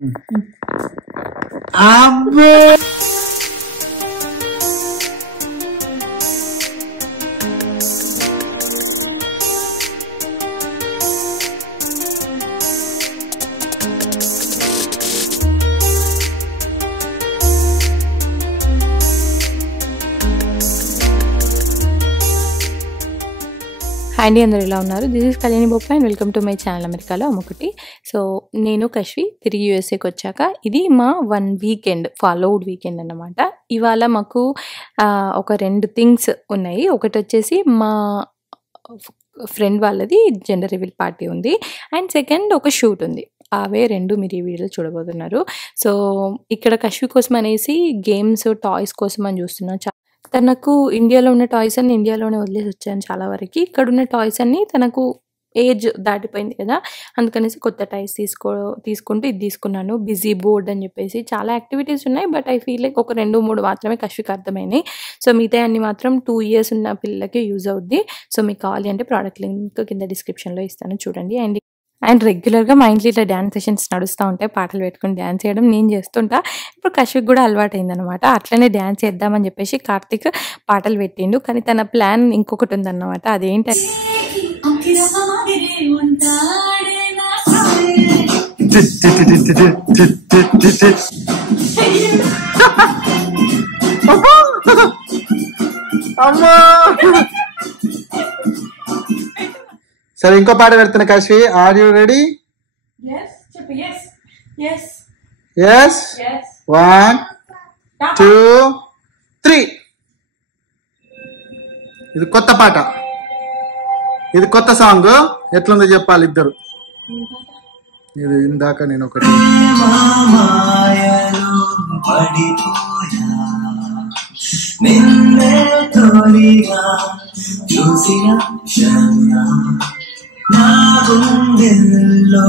అబ్బో హాయ్ అండి, అందరూ ఎలా ఉన్నారు? This is Kalyani Boppa and welcome to my channel అమెరికాలో అమ్మకుటి. సో నేను కశ్వి తిరిగి యూఎస్ఏకి వచ్చాక ఇది మా 1 వీకెండ్ ఫాలోడ్ వీకెండ్ అన్నమాట. ఇవాళ మాకు ఒక 2 థింగ్స్ ఉన్నాయి. ఒకటి వచ్చేసి మా ఫ్రెండ్ వాళ్ళది జెండర్ రివీల్ పార్టీ ఉంది అండ్ సెకండ్ ఒక షూట్ ఉంది. అవే 2 మీరు ఈ వీడియోలో చూడబోతున్నారు. సో ఇక్కడ కశ్వి కోసం అనేసి గేమ్స్ టాయ్స్ కోసం అని చూస్తున్నాను. తనకు ఇండియాలో ఉన్న టాయ్స్ అన్ని ఇండియాలోనే వదిలేసి వచ్చాను చాలా వరకు. ఇక్కడ ఉన్న టాయ్స్ అన్ని తనకు ఏజ్ దాటిపోయింది కదా, అందుకనేసి కొత్త టాయ్స్ తీసుకుంటూ ఇది తీసుకున్నాను. బిజీ బోర్డ్ అని చెప్పేసి చాలా యాక్టివిటీస్ ఉన్నాయి. బట్ ఐ ఫీల్ లైక్ ఒక 2-3 మాత్రమే కశ్వికి అర్థమైనాయి. సో మిగతా అన్ని మాత్రం 2 years ఉన్న పిల్లలకి యూజ్ అవుద్ది. సో మీకు కావాలి అంటే ప్రోడక్ట్ లింక్ కింద డిస్క్రిప్షన్లో ఇస్తాను, చూడండి. అండ్ రెగ్యులర్గా మా ఇంట్లో ఇట్లా డ్యాన్స్ సెషన్స్ నడుస్తూ ఉంటాయి. పాటలు పెట్టుకుని డ్యాన్స్ చేయడం నేను చేస్తుంటా. ఇప్పుడు కశ్విక్ కూడా అలవాటైందనమాట. అట్లనే డ్యాన్స్ చేద్దామని చెప్పేసి కార్తిక్ పాటలు పెట్టిండు. కానీ తన ప్లాన్ ఇంకొకటి ఉందన్నమాట. అదేంటంటే సరే, ఇంకో పాట పెడుతున్నా. Kashvi, are you ready? yes 1 2 3. ఇది కొత్త పాట, ఇది కొత్త సాంగ్. ఎట్లుందో చెప్పాలి ఇద్దరు. ఇది ఇందాక నేను ఒకటి నిన్నే తోలిగా చూసిన నా గుండెల్లో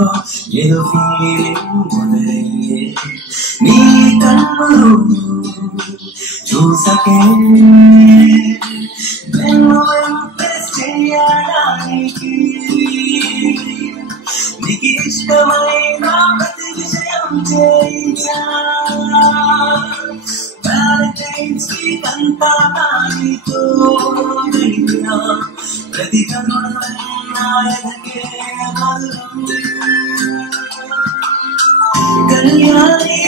ఏదో ఫీలింగ్ మొదలయ్యే నీ కన్నులు చూసకే నన్ను ఇంప్రెస్ చేయడానికి నీకు ఇష్టమైన ప్రతి విషయం చేయించా. Valentine's Week అంతా నీతో గడిపిన ప్రతి కనుడు నాయకే మధురం. కళ్యాణి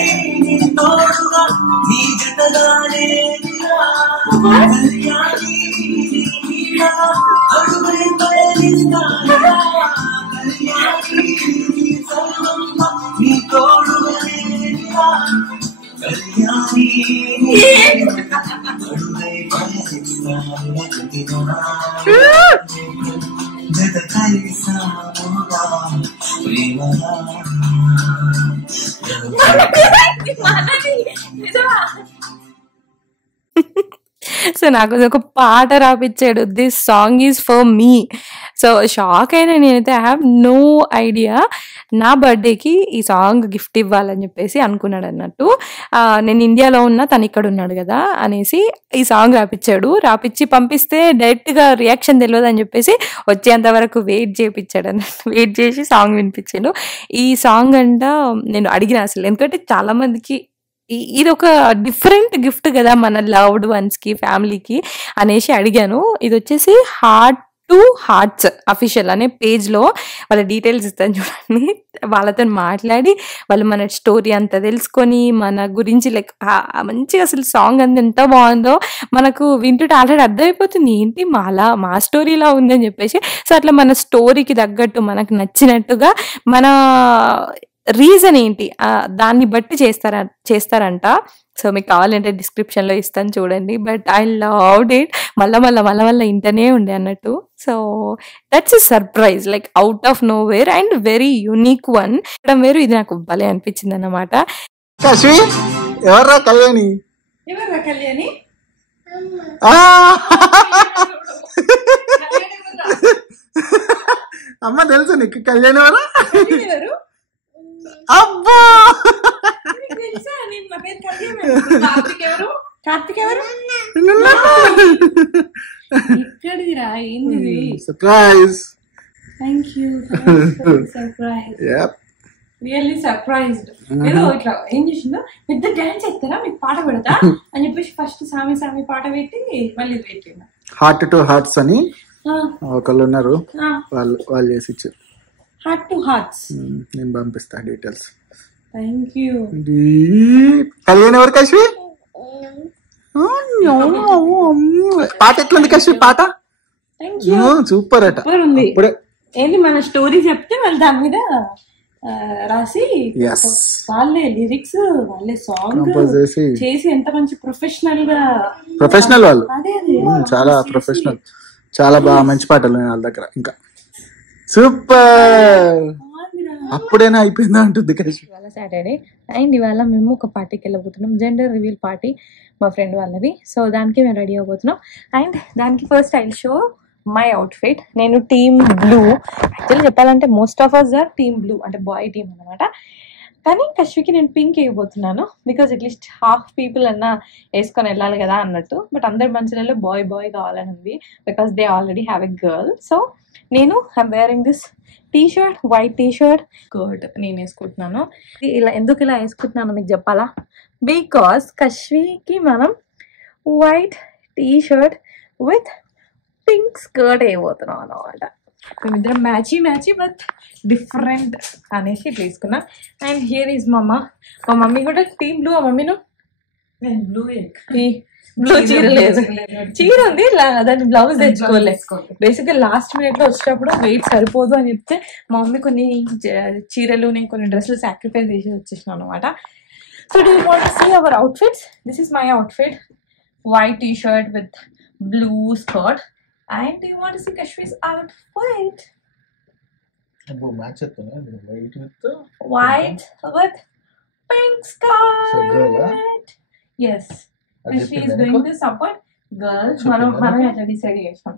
నీ తోడుగా నీ జతగానే కళ్యాణి అడుగుని పయనిస్తాను. కళ్యాణి నీ సర్వంగా నీ తోడుగానే కళ్యాణి అడుగై పయనిస్తాను. జత కలిసాముగా ప్రేమగా సో నాకు ఒక పాట రాపిచ్చాడు. This song is for me. So shock అయినా నేనైతే. I have no idea. నా బర్త్డేకి ఈ సాంగ్ గిఫ్ట్ ఇవ్వాలని చెప్పేసి అనుకున్నాడు అన్నట్టు. నేను ఇండియాలో ఉన్నా, తను ఇక్కడ ఉన్నాడు కదా అనేసి ఈ సాంగ్ రాపిచ్చి పంపిస్తే డైరెక్ట్గా రియాక్షన్ తెలియదు అని చెప్పేసి వచ్చేంత వరకు వెయిట్ చేయించాడు అన్నట్టు. వెయిట్ చేసి సాంగ్ వినిపించాడు. ఈ సాంగ్ అంట నేను అడిగిన అసలు, ఎందుకంటే చాలా మందికి ఇది ఒక డిఫరెంట్ గిఫ్ట్ కదా మన లవ్డ్ వన్స్కి, ఫ్యామిలీకి అనేసి అడిగాను. ఇది వచ్చేసి హార్ట్ టు హార్ట్స్ అఫీషియల్ అనే పేజ్లో వాళ్ళ డీటెయిల్స్ ఇస్తాను, చూడండి. వాళ్ళతో మాట్లాడి వాళ్ళు మన స్టోరీ అంతా తెలుసుకొని మన గురించి లైక్ మంచిగా అసలు సాంగ్ అంతా ఎంత బాగుందో మనకు వింటుంటే ఆల్రెడీ అర్థమైపోతుంది ఏంటి మా స్టోరీలా ఉందని చెప్పేసి. సో అట్లా మన స్టోరీకి తగ్గట్టు మనకు నచ్చినట్టుగా మన రీజన్ ఏంటి దాన్ని బట్టి చేస్తారంట. సో మీకు కావాలంటే డిస్క్రిప్షన్లో ఇస్తాను, చూడండి. But I loved it. మళ్ళా ఇంటనే ఉండే అన్నట్టు. So that's a surprise, like out of know where and very unique one. వేరు ఇది నాకు భలే అనిపించింది అన్నమాట. కళ్యాణి అమ్మ తెలుసు నీకు కళ్యాణి ఎవరు? అబ్బా surprise. Thank you. Surprise. Really surprised. ఏదో ఇట్లా ఏం చేసిందో, పెద్ద డాన్స్ ఎత్తారా మీకు పాట పెడతా అని చెప్పేసి ఫస్ట్ సామి సామి పాట పెట్టి మళ్ళీ ఇది పెట్టిండు. హార్ట్ టు హార్ట్స్ అని ఒకళ్ళు ఉన్నారు, వాళ్ళు చేసి ఇచ్చారు. Heart to hearts. నేను పంపిస్తా డీటెయిల్స్. Thank you. కళ్యాణ్ ఎవరు కశ్వి? పాట ఎట్లుంది కశ్వి? పాట సూపర్ అట. ఉంది. ఏంటి మన స్టోరీ చెప్తే వాళ్ళు దాని మీద రాసి వాళ్ళే లిరిక్స్ వాళ్ళే సాంగ్ చేసి ఎంత మంచి ప్రొఫెషనల్ వాళ్ళు. చాలా ప్రొఫెషనల్, చాలా బాగా మంచి పాటలు వాళ్ళ దగ్గర. ఇంకా సూపర్. అప్పుడేనా అయిపోయిందా అంటుంది కశ్వి. ఇవాళ సాటర్డే అండ్ ఇవాళ మేము ఒక పార్టీకి వెళ్ళబోతున్నాం, జెండర్ రివీల్ పార్టీ మా ఫ్రెండ్ వాళ్ళది. సో దానికి మేము రెడీ అవ్వబోతున్నాం. అండ్ దానికి first I show my outfit. నేను టీమ్ బ్లూ. యాక్చువల్లీ చెప్పాలంటే most of us are team blue, అంటే బాయ్ టీమ్ అనమాట. కానీ కశ్వికి నేను పింక్ వేయబోతున్నాను, బికాజ్ అట్లీస్ట్ హాఫ్ పీపుల్ అన్నా వేసుకొని వెళ్ళాలి కదా అన్నట్టు. బట్ అందరి మనుషులలో బాయ్ కావాలని ఉంది, because they already have a girl. So నేను I'm wearing this t-shirt, white t-shirt, skirt నేను వేసుకుంటున్నాను. ఇలా ఎందుకు ఇలా వేసుకుంటున్నాను మీకు చెప్పాలా? బికాస్ కశ్వికి మనం white t-shirt with pink skirt వేయబోతున్నాం అనమాట. మేమిద్దరం మ్యాచీ బట్ డిఫరెంట్ అనేసి ఇట్లా తీసుకున్నాం. అండ్ హియర్ ఈజ్ మా మమ్మీ కూడా టీమ్ బ్లూ. ఆ మమ్మీను బ్లూ చీర లేదు, చీర ఉంది, దాని బ్లౌజ్ తెచ్చుకోలేదు. బేసిక్గా లాస్ట్ మినిట్ లో వచ్చేటప్పుడు వెయిట్ సరిపోదు అని చెప్తే మా మమ్మీ కొన్ని చీరలు, నేను కొన్ని డ్రెస్సులు సాక్రిఫైస్ చేసి వచ్చేసినాను అనమాట. So do you want to see our outfits? This is my outfit, white T-shirt with blue skirt. And do you want to see Kashvi's outfit? White with pink skirt. So girl, yes. Kashvi is going to support girls. మనం ఎట్లా decide చేస్తాం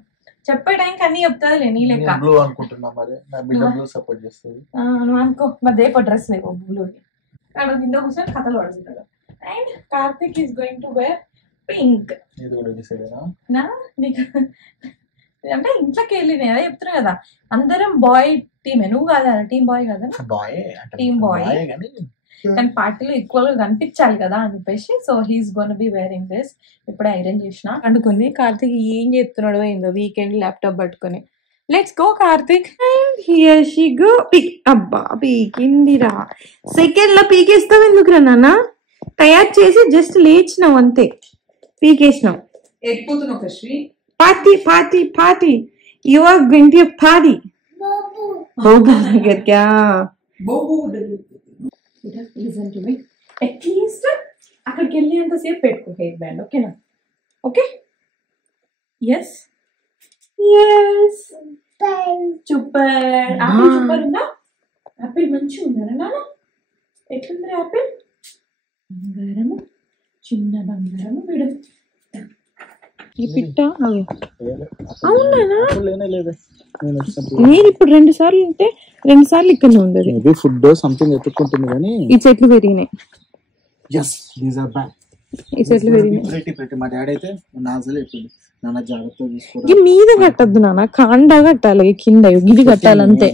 చెప్పడానికి అన్ని చెప్తాది నీ లెక్క. Blue అనుకుంటున్నా, మరి నా బిడ్డ బ్లూ సపోర్ట్ చేస్తుంది. నువ్వు అనుకో, మరి రేపు డ్రెస్ లేవు బ్లూకి. అక్కడ కింద కూర్చొని కథలు పడుతుంటారు. And Karthik is going to wear pink. ఇది కూడా డిసైడ్ అయినా నా నీకు అంటే ఇంట్లోకి వెళ్ళి నేను అదే చెప్తున్నా కదా, అందరం బాయ్ టీమే. నువ్వు కాదా టీమ్ బాయ్ కదా? Team boy. కానీ పార్టీలో ఈక్వల్ గా కనిపించాలి కదా అని చెప్పేసి so he's gonna be wearing this. ఇప్పుడే ఐరన్ చేసిన అనుకుంది. కార్తిక్ ఏం చెప్తున్నాడు ఏందో వీకెండ్ ల్యాప్టాప్ పట్టుకొని. Let's go Karthik. And here she go. అబ్బా పీకిందిరా. సెకండ్ లో పీకేస్తావు ఎందుకు రా నాన్న? తయారు చేసి జస్ట్ లేచినావు అంతే, పీకేసినావు. ఎక్కిపోతున్నావు Kashvi. Party. You are going to a party. Bobo. क्या? Bobo. Listen to me. At least అక్కడికి వెళ్ళి అంతసేపు పెట్టుకో హెయిర్ బ్యాండ్. ఓకేనా? Okay. Yes super. Apple super ఉందా? ఆపిల్ మంచిగా ఉందా నాన్న? ఎట్లుంది ఆపిల్? బంగారము, చిన్న బంగారము వీడు. ఈ పిట్ట అవునా? నేను ఇప్పుడు 2 సార్లు ఉంటే 2 సార్లు ఇక్కడ ఉండదు. ఫుడ్ సంథింగ్ ఎత్తుకుంటుంది కానీ ఈ చెట్లు పెరిగినాయి. ఈ చెట్లు పెరిగినాయి. మా డాడీ అయితే నాజలు చెప్పింది, నాన్న జాగ్రత్తగా తీసుకో. మీద కట్టద్దు నాన్న, కాండా కట్టాలి, కింద గివి కట్టాలి అంతే.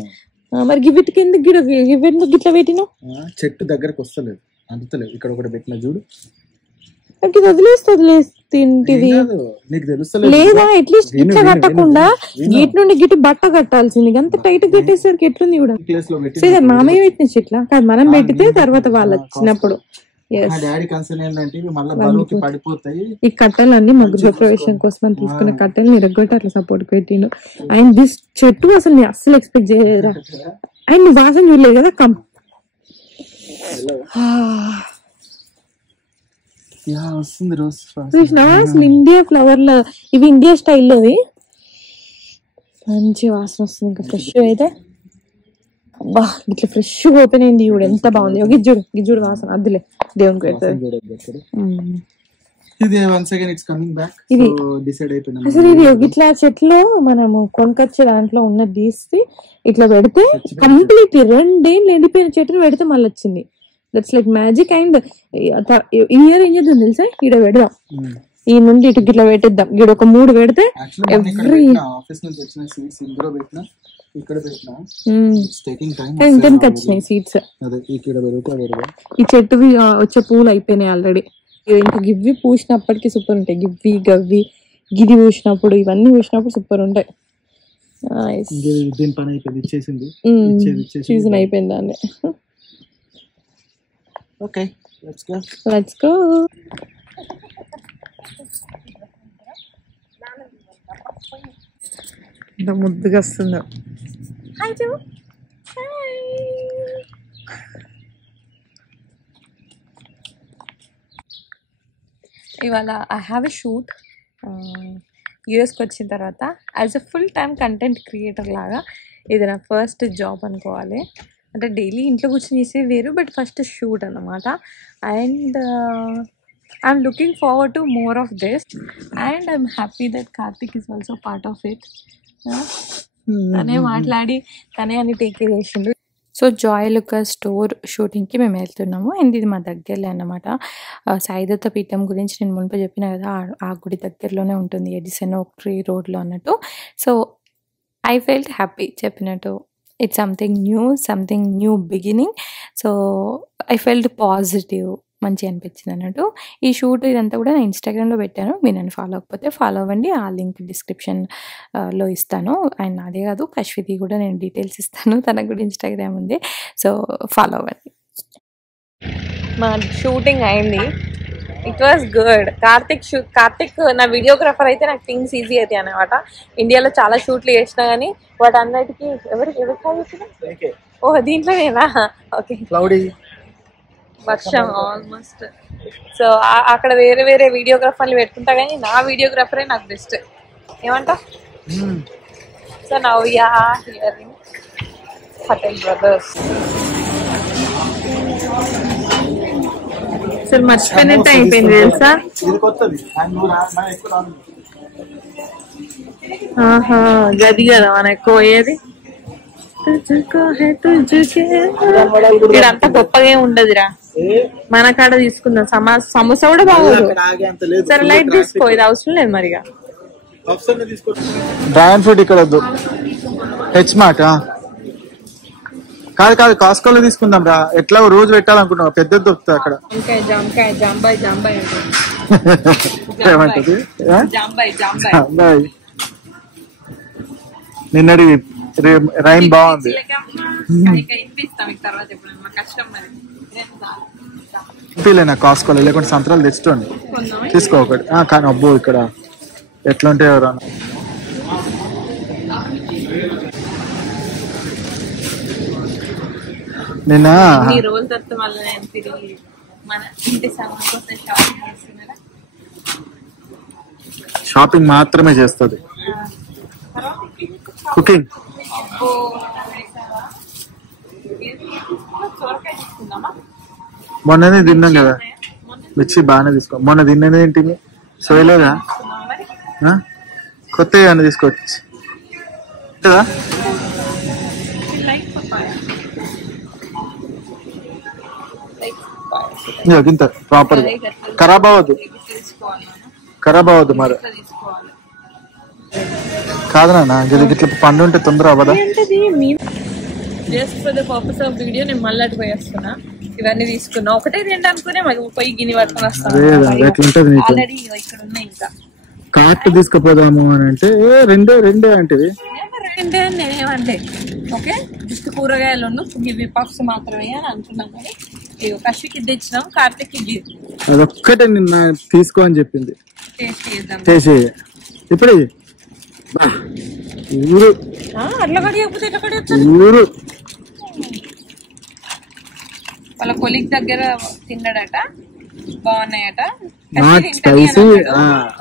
మరి గివిటికి ఎందుకు గివెందుకు గిట్లా పెట్టినావు? చెట్టు దగ్గరకు వస్తలేదు, అందుతలేదు. ఇక్కడ ఒకటి పెట్టిన చూడు, వదిలేస్తుంటివి లేదా? అట్లీస్ట్ ఇట్లా కట్టకుండా గేట్ నుండి గిట్ బట్ట కట్టాల్సింది. అంత టైట్ కట్టేసరికి ఎట్లుంది కూడా. మామయ్య పెట్టిన చెట్ల కాదు, మనం పెట్టితే తర్వాత వాళ్ళు వచ్చినప్పుడు. ఈ కట్టలన్నీ ముగ్గురు ప్రవేశం కోసం తీసుకున్న కట్టెలు నిరగొట్టి అట్లా సపోర్ట్ పెట్టిండు. అండ్ దిస్ చెట్టు అసలు నేను అస్సలు ఎక్స్పెక్ట్ చేయలేదురా. అండ్ నువ్వు వాసన చూడలేదు కదా. కమ్ అసలు ఇండియా ఫ్లవర్ లో ఇవి, ఇండియా స్టైల్లో మంచి వాసన వస్తుంది. ఇంకా ఫ్రెష్ అయితే అబ్బా ఇట్లా ఫ్రెష్ ఓపెన్ అయింది చూడు, ఎంత బాగుంది. గిజ్జుడు వాసన అద్దులే దేవునికి పెడతాడు. అసలు ఇది ఇట్లా చెట్లు మనము కొనుకొచ్చే దాంట్లో ఉన్నది తీసి ఇట్లా పెడితే కంప్లీట్ 2 ఏళ్ళు ఎండిపోయిన చెట్టును పెడితే మళ్ళీ వచ్చింది. That's like magic. And year ఏం చేద్దాం తెలుసా, ఈడ పెడదాం, ఈ నుండి ఇటు ఇట్లా పెట్టిద్దాం. ఈడ ఒక 3 పెడితే ఎవ్రీ ఇక్కడ పెట్టినా టేకింగ్ టైం. ఇంకెందుకు వచ్చినాయి సీడ్స్? అదే ఇక్కడ పెరుగుతా. ఈ చెట్టువి వచ్చే పూలు అయిపోయినాయి ఆల్రెడీ. ఇంకా గివ్వి పూసినప్పటికీ సూపర్ ఉంటాయి. గివ్వి గవ్వి గిది పూసినప్పుడు ఇవన్నీ పూసినప్పుడు సూపర్ ఉంటాయి. దీని పని అయిపోయింది, ఇచ్చేసింది. సీజన్ అయిపోయింది దాన్ని. Okay let's go. ఎంత ముద్దుగా వస్తుందో. ఇవాళ ఐ హ్యావ్ ఎ షూట్. యూఎస్కి వచ్చిన తర్వాత as a full time content creator లాగా ఇది నా ఫస్ట్ జాబ్ అనుకోవాలి. అంటే డైలీ ఇంట్లో కూర్చొని చేసే వేరు, బట్ ఫస్ట్ షూట్ అన్నమాట. And I'm looking forward to more of this and I'm happy that Karthik is also part of it. తనే మాట్లాడి తనే అని టేక్ కేర్ చేసిండు. సో జాయ్ లుకాస్ స్టోర్ షూటింగ్కి మేము వెళ్తున్నాము. అండ్ ఇది మా దగ్గరలో అన్నమాట. సాయిదత్త పీఠం గురించి నేను మునుపు చెప్పిన కదా, ఆ గుడి దగ్గరలోనే ఉంటుంది, ఎడిసన్ ఓక్ ట్రీ రోడ్లో అన్నట్టు. సో ఐ ఫెల్ట్ హ్యాపీ చెప్పినట్టు. It's something new beginning. So I felt positive, మంచిగా అనిపించింది అన్నట్టు. ఈ షూట్ ఇదంతా కూడా నేను ఇన్స్టాగ్రామ్లో పెట్టాను. మీరు నన్ను ఫాలో అవ్వకపోతే ఫాలో అవ్వండి, ఆ లింక్ డిస్క్రిప్షన్లో ఇస్తాను. అండ్ అదే కాదు, కశ్వితి కూడా నేను డీటెయిల్స్ ఇస్తాను, తనకు కూడా ఇన్స్టాగ్రామ్ ఉంది. సో ఫాలో అవ్వండి. మా షూటింగ్ అయింది. It was good. కార్తిక్ నా వీడియోగ్రాఫర్ అయితే నాకు థింగ్స్ ఈజీ అవుతాయి అన్నమాట. ఇండియాలో చాలా షూట్లు చేసినా కానీ వాటి అన్నిటికీ ఎవరికి ఓ దీంట్లోనేనా? ఓకే, వర్షం ఆల్మోస్ట్. సో అక్కడ వేరే వేరే వీడియోగ్రాఫర్లు పెట్టుకుంటా కానీ నా వీడియోగ్రాఫరే నాకు బెస్ట్. ఏమంటా? So now we are here in Patel Brothers. అసలు మర్చిపోయినట్టు అయిపోయింది తెలుసా. గది కదా మన ఎక్కువ పోయేది. ఇదంతా గొప్పగా ఏమి ఉండదురా, మన కాడ తీసుకుందాం. సమోసా కూడా బాగోదు. సరే లైట్ తీసుకో, ఇది అవసరం లేదు మరిగా. డ్రాగన్ ఫ్రూట్ ఇక్కడ వద్దు, హెచ్ మార్ట్ కాదు కాస్కోలో తీసుకుందాం రా. ఎట్లా రోజు పెట్టాలనుకుంటున్నావు, పెద్దది దొరుకుతుంది అక్కడ. ఏమంటది నిన్నటి రైన్ బాగుంది. నా కాస్కోలో లేకుంటే సంతరాలు తెచ్చుకోండి, తీసుకో ఒకటి. కానీ అబ్బో ఇక్కడ ఎట్లా ఉంటాయి ఎవరన్నా. నిన్న షాపింగ్ మాత్రమే చేస్తుంది, కుకింగ్. మొన్ననే తిన్నాం కదా మిర్చి, బాగానే తీసుకో. మొన్న తిన్నది ఏంటి సోయలేదా? కొత్త ఏమన్నా తీసుకోవచ్చు కదా. ఇంత ప్రాపర్ ఖరాబ్ అవ్వద్దు మరి. కాదు నాన్న, ఇట్లా పండు ఉంటే తొందర అవ్వదా? Just for the purpose of video నేను మళ్ళీ అటు పోయి వస్తున్నా. ఇవన్నీ తీసుకున్నా, ఒకటే తింటా అనుకునే పోయి గిని పట్టుకుని వస్తాను. ఆల్రెడీ ఇక్కడ ఉన్నాయి. ఇంకా కార్ట్ తీసుకుపోదాము అని అంటే రెండే అంటే రెండే అని నేనేమంటే ఓకే, జస్ట్ కూరగాయలు గివి పఫ్స్ మాత్రమే అని అనుకున్నాం. కానీ కశ్వికి ఇది ఇచ్చినాం, కార్తిక్ ఇది అదొక్కటే నిన్న తీసుకో అని చెప్పింది. టేస్ట్ ఇప్పుడు అట్లా కడిగకపోతే ఊరు వాళ్ళ కొలీగ్ దగ్గర తిన్నాడట, బాగున్నాయట.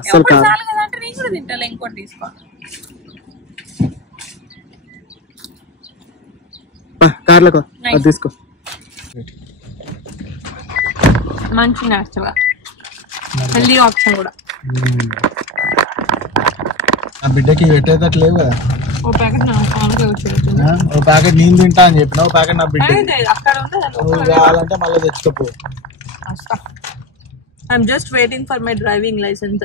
అసలు చాలు కదా అంటే నేను కూడా తింటా, ఇంకోటి తీసుకో. కార్లకు తీసుకో. మంచి నాచురల్ హెల్దీ ఆప్షన్ కూడా. ఆ బిడ్డకి పెట్టేటట్లేవు కదా. ఓ ప్యాకెట్ నేను తింటా అని చెప్పిన, ఓ ప్యాకెట్ నా బిడ్డ కావాలంటే మళ్ళీ తెచ్చుకోపో. I'm just waiting for my driving licence,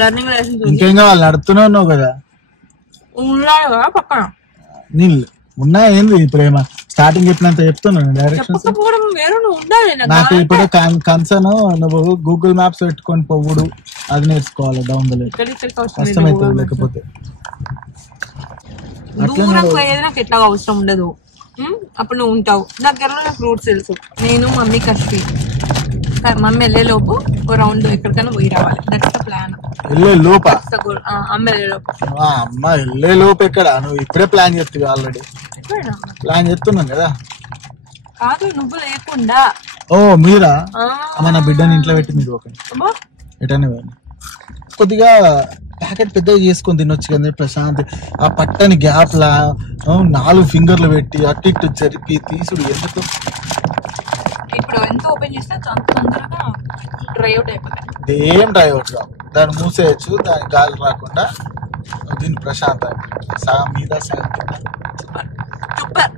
running licence. ఇంకేం కావాలి, నడుపుతూనే ఉన్నావు కదా. ఉన్నాయి కదా పక్కన. నీళ్ళు ఉన్నా ఏంది ప్రేమ స్టార్టింగ్ చెప్పినంత చెప్తున్నాను డైరెక్షన్స్. చెప్పకపోవడం వేరు, నువ్వు ఉండాలి నాకు ఇప్పుడు కన్సర్న్ నువ్వు గూగుల్ మ్యాప్స్ పెట్టుకొని పోవుడు అది నేర్చుకోవాలి. డౌన్ ద లైన్ కష్టమైతుంది లేకపోతే. దూరం పోయేది నాకు ఎట్లా అవసరం ఉండదు. అప్పుడు నువ్వు ఉంటావు దగ్గరలో, నాకు రూట్స్ తెలుసు. నేను మమ్మీ కష్టి మమ్మీ వెళ్ళే లోపు ఓ రౌండ్ ఎక్కడికైనా పోయి రావాలి. That's the plan. వెళ్ళే లోప అమ్మ వెళ్ళే లోపు. అమ్మ వెళ్ళే లోపు ఎక్కడ? నువ్వు ఇప్పుడే ప్లాన్ చేస్తావు, ఆల్రెడీ ప్లాన్ చేస్తున్నాం కదా. కాదు నువ్వు లేకుండా. ఓ మీరా? అమ్మ నా బిడ్డని ఇంట్లో పెట్టి మీరు ఒక ఎటనే కొద్దిగా ప్యాకెట్ పెద్దగా చేసుకొని తినొచ్చు కదా ప్రశాంత్. ఆ పట్టని గ్యాప్ లా 4 ఫింగర్లు పెట్టి అటు ఇటు జరిపి తీసుడు ఎందుకు? ఇప్పుడు ఎంత ఓపెన్ చేస్తే అంత తొందరగా డ్రై అవుట్ అయిపోతాయి. ఏం డ్రై అవుట్ కావు, దాన్ని మూసేయచ్చు, దాని గాలి రాకుండా దీన్ని ప్రశాంతంగా సగం మీద సగం కింద. సూపర్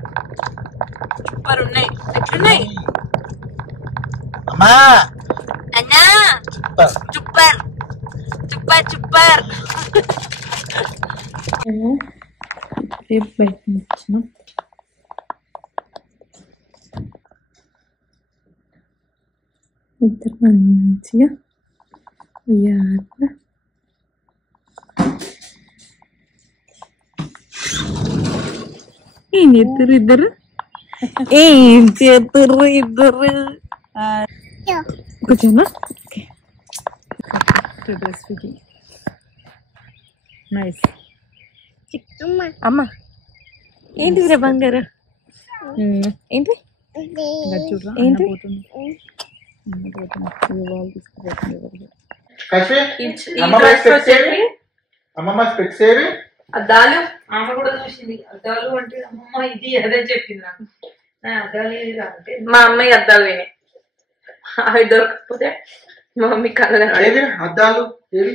సూపర్ ఉన్నాయి. ఎట్లున్నాయి అమ్మా? అన్నా సూపర్ సూపర్ సూపర్ సూపర్. బయట వచ్చిన ఇద్దరు మంచిగా ఏం చేస్తారు ఇద్దరు? ఏం చేస్తారు ఇద్దరు? కూర్చోనా? Dress fitting nice. అమ్మా ఏంటి రే బంగారు? ఏంటి ఏంటి? అద్దాలు అమ్మ కూడా చూసింది. అద్దాలు అంటే అమ్మమ్మ ఇది అదే చెప్పింది నాకు. అద్దాలు ఏది అంటే మా అమ్మాయి అద్దాలు వినే అవి దొరకకపోతే మా మమ్మీ కలర్ అద్దాలు ఏది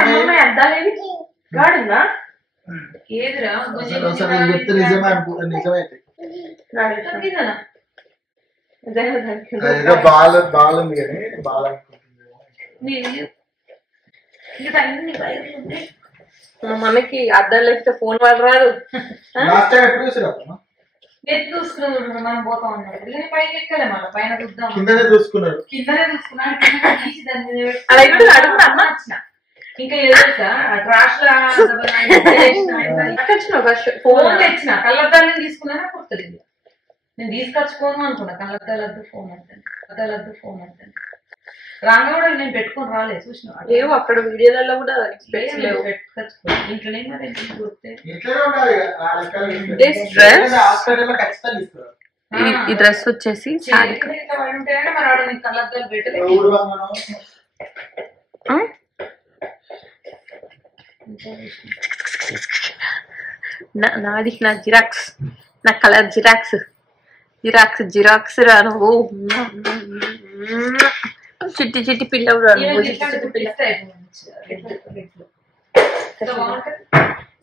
అమ్మమ్మాయి అద్దాలు ఏది గాడుందా ఏదిరా? మా మమ్మీకి అద్దాలు లేకపోతే ఫోన్ వాడు రాదు. ఎత్తు చూసుకున్నాడు మనం పోతా ఉన్నాడు. పైకి ఎక్కలే మళ్ళీ పైన చూద్దాం. కిందనే చూసుకున్నాడు. అమ్మ వచ్చిన ఇంకా ఏదో ట్రాష్ ఫోన్ తెచ్చిన కళ్ళద్దాలు తీసుకున్నా కుడుతుంది. నేను తీసుకొచ్చుకోను అనుకున్నా. కళ్ళద్దాలద్దు ఫోన్ వద్దండి ఫోన్ వద్దండి. రాంగ కూడా నేను పెట్టుకొని రాలేదు. చూసిన ఏవో అక్కడ వీడియోలలో కూడా పెట్టుకొచ్చుకో. ఇంట్లోనే మరి ఈ డ్రెస్ వచ్చేసి మరి కళ్ళద్దాలు పెట్టలేదు. నాది నా జిరాక్స్, నా కలర్ జిరాక్స్ జిరాక్స్ జిరాక్స్ రా నువ్వు. చిట్టి చిట్టి పిల్లవు రా నువ్వు.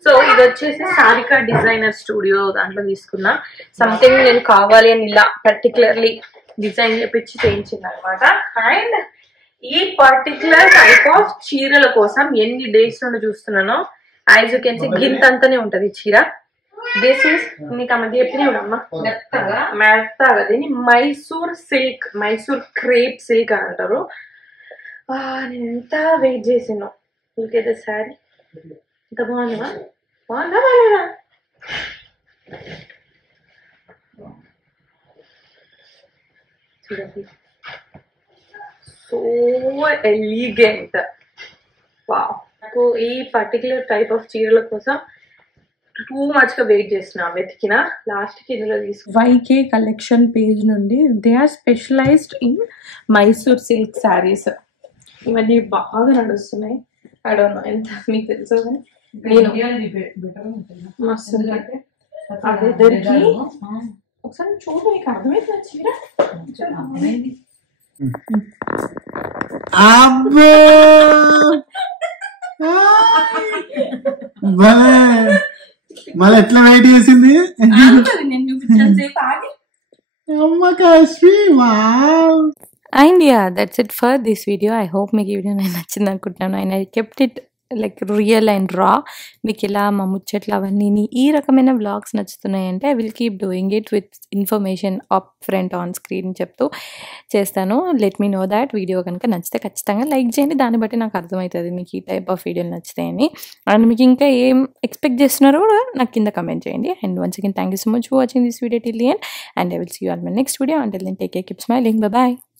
సో ఇది వచ్చేసి సారికా డిజైనర్ స్టూడియో దాంట్లో తీసుకున్నా. సంథింగ్ నేను కావాలి అని ఇలా పర్టికులర్లీ డిజైన్ చేపించి చేయించింది అనమాట. అండ్ ఈ పర్టికులర్ టైప్ ఆఫ్ చీరల కోసం ఎన్ని డేస్ నుండి చూస్తున్నానో యాజ్ యూ కెన్ సీ గింతంతనే ఉంటది చీర. దిస్ ఈస్ నీకు అమ్మ చెప్పిన అమ్మ మెత్తగా దీన్ని Mysore silk, Mysore crepe silk అని అంటారు. నేను ఎంత వెయిట్ చేసాను. ఇంకేదో శారీ ఇంత బాగుందా? బాగుందా బాగా? చూడండి సో ఎలిగెంట్. వావ్. నాకు ఈ పర్టికులర్ టైప్ ఆఫ్ చీరల కోసం టూ మచ్ గా వెయిట్ చేసిన వెతికిన లాస్ట్ కి ఇందులో తీసుకు వైకే కలెక్షన్ పేజ్ నుండి they are specialized in Mysore silk saris. ఇవన్నీ బాగా నడుస్తున్నాయి. ఐ డోంట్ నో ఎంత మీకు తెలుసు కానీ నేను మస్తు అదే దొరికి ఒకసారి చూడు నీకు అర్థమైతే చీర మళ్ళీ ఎట్లా వెయిట్ చేసింది and ya that's it for this video. I hope మీకు ఈ వీడియో నాకు నచ్చింది అనుకుంటున్నాను. And I kept it like real and raw. మీకు ఇలా మా ముచ్చట్లు అవన్నీ ఈ రకమైన వ్లాగ్స్ నచ్చుతున్నాయంటే I will keep doing it with information up front on screen చెప్తూ చేస్తాను. Let me know that. Video కనుక నచ్చితే ఖచ్చితంగా లైక్ చేయండి. దాన్ని బట్టి నాకు అర్థమవుతుంది మీకు ఈ టైప్ ఆఫ్ వీడియోలు నచ్చుతాయని. అండ్ మీకు ఇంకా ఏం ఎక్స్పెక్ట్ చేస్తున్నారో కూడా నాకు కింద కమెంట్ చేయండి. And once again thank you so much for watching this video till the end, and I will see you on my next video. Until then, take care, keep smiling, bye bye.